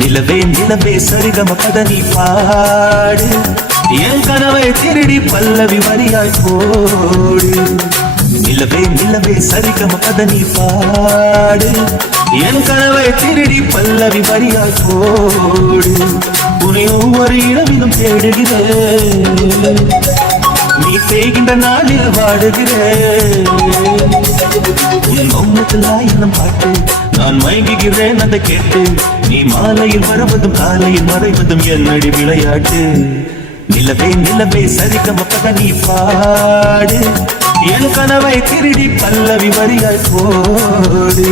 நிலவே நிலவே சரிகம பதனி பாடு, என் கனவை திருடி பல்லவி வரியாய் போடு. நிலவே நிலவே சரிகம பதனி பாடு, என் கனவை திருடி பல்லவி வரியாய் போடு. உன்னை ஒவ்வொரு இடமிலும் தேடுகிறேன், நீ செய்கின்ற நாளில் வாடுகிறேன். உன் மௌனத்தில் ஆயிரம் பாட்டு, நான் மயங்குகிறேன் அதை கேட்டு. நீ மாலையில் வருவதும் காலையில் மறைவதும் என்னடி விளையாட்டு. நிலவே நிலவே சரிகம பதனி பாடு, என் கனவை திருடி பல்லவி வரியாய் போடு.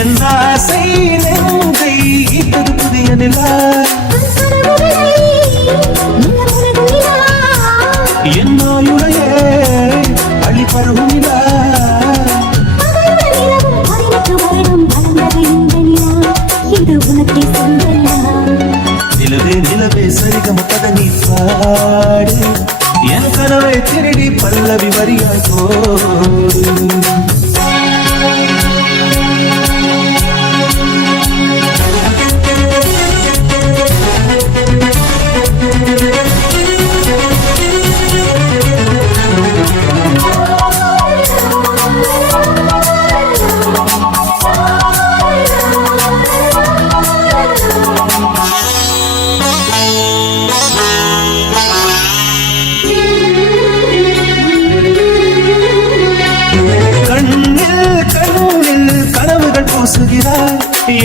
என் ஆசை நெஞ்சை ஈட்டது புதிய நிலா, என் ஆயுளையே அழி பருகும் நிலா. நிலவே நிலவே சரிகம பதனி பாடு, என் கனவை திருடி பல்லவி வரியாய் போடு.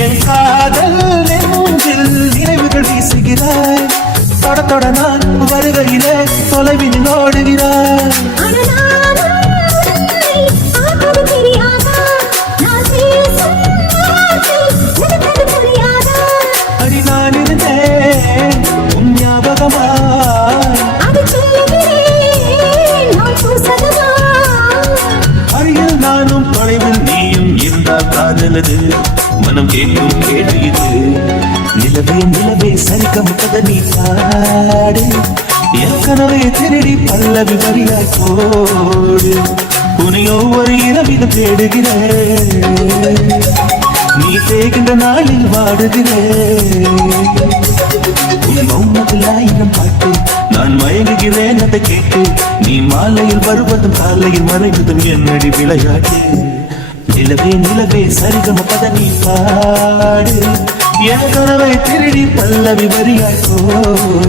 என் காதல் நெஞ்சில் நினைவுகள் வீசுகிறாய், தொட தொட நான் வருகையிலே தொலைவில் ஓடுகிறாய். அடி நான் இருந்தேன் உன் ஞாபகமாய், அருகில் நானும் தொலைவில் நீயும் இருந்தால் காதலது மனம் கேட்கும் கேள்வி இது. நிலவே நிலவே சரிகம பதனி பாடு, என் கனவை திருடி பல்லவி வரியாய் போடு. உன்னை ஒவ்வொரு இரவிலும் தேடுகிறேன், நீ தேகின்ற நாளில் வாடுகிறேன். உன் மௌனத்தில் ஆயிரம் பாட்டு, நான் மயங்குகிறேன் அதை கேட்டு. நீ மாலையில் வருவதும் காலையில் மறைவதும் என்னடி விளையாட்டு. நிலவே நிலவே சரிகம பதனி பாடு, என் கனவை திருடி பல்லவி வரியாய் போடு.